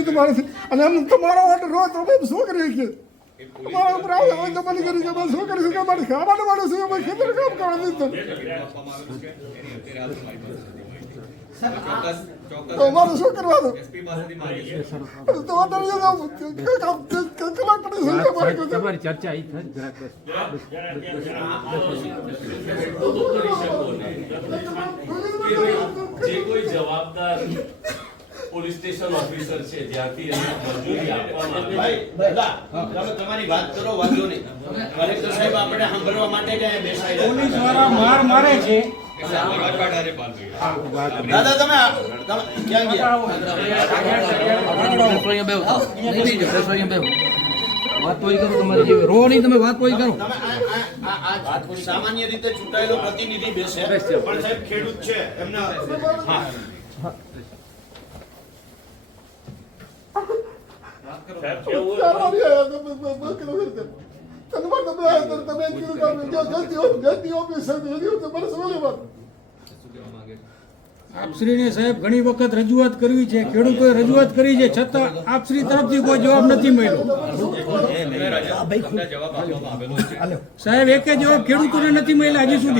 કરી તમારે અને એમ તમારો ઓર્ડર રોજ તમે શું કરી શકીએ અમારા ઉપર આવે હોય તો મને કરી કે શું કરી શકે અમારે ખાવાનું માણસ છે અમે ખેતર કામ કરવા દીધું તો અમારે શું કરવાનું તો ઓર્ડર તમારી ચર્ચા અહીં જે કોઈ જવાબદાર પોલીસ સ્ટેશન ઓફિસર છે જ્યાંથી એને મંજૂરી આપવામાં તમે તમારી વાત કરો, વાંધો નહીં. કલેક્ટર સાહેબ આપણે સાંભળવા માટે જ અહીંયા બેસાડ્યા. પોલીસ વાળા માર મારે છે. દાદા તમે ક્યાં ગયા? વાત કોઈ કરો તમારી જેવી રો નહીં, તમે વાત કોઈ કરો. તમે આ સામાન્ય રીતે ચૂંટાયેલો પ્રતિનિધિ બેસે પણ સાહેબ ખેડૂત છે એમના આપશ્રીને સાહેબ ઘણી વખત રજૂઆત કરવી છે, ખેડૂતોએ રજૂઆત કરી છે, છતાં આપશ્રી તરફથી કોઈ જવાબ નથી મળ્યો. સાહેબ એકે જવાબ ખેડૂતોને નથી મળ્યા હજી સુધી.